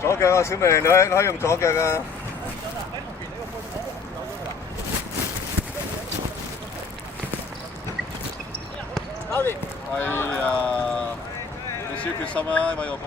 左腳啊，小明，你可以用左腳啊。哎呀，你少決心啦，咪個波。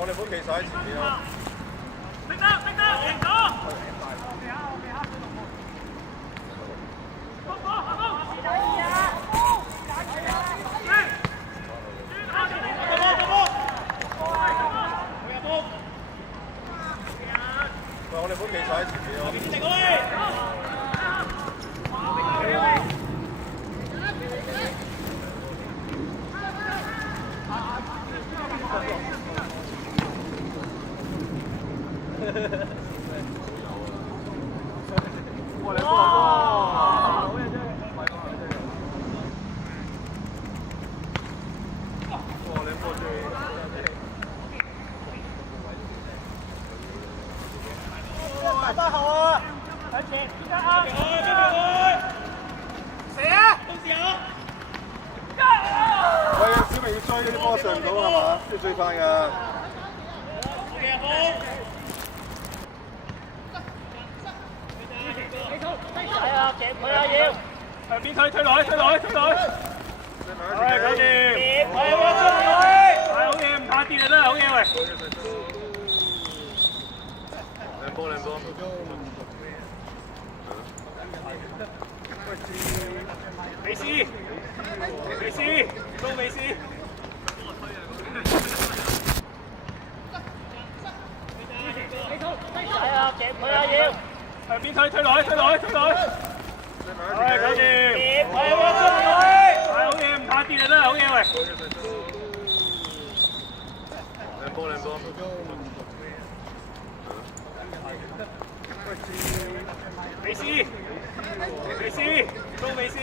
我哋本期晒喺前面咯。停得，停咗。我哋本期晒喺前面咯。打後啊！向前，而家啱。射啊！到時候。喂，小明要追嗰啲波上唔到係嘛？要追翻㗎。OK 啊，波。係啊，夾佢啊要。向邊推落去。係，搞掂。係好嘢，唔怕跌啊，真係好嘢喂。兩波。美斯，都美斯。係啊，夾佢啊要。向邊推落去。係，搞掂。係好嘢，唔怕跌啊，真係好嘢喂。兩波。美斯，都美斯。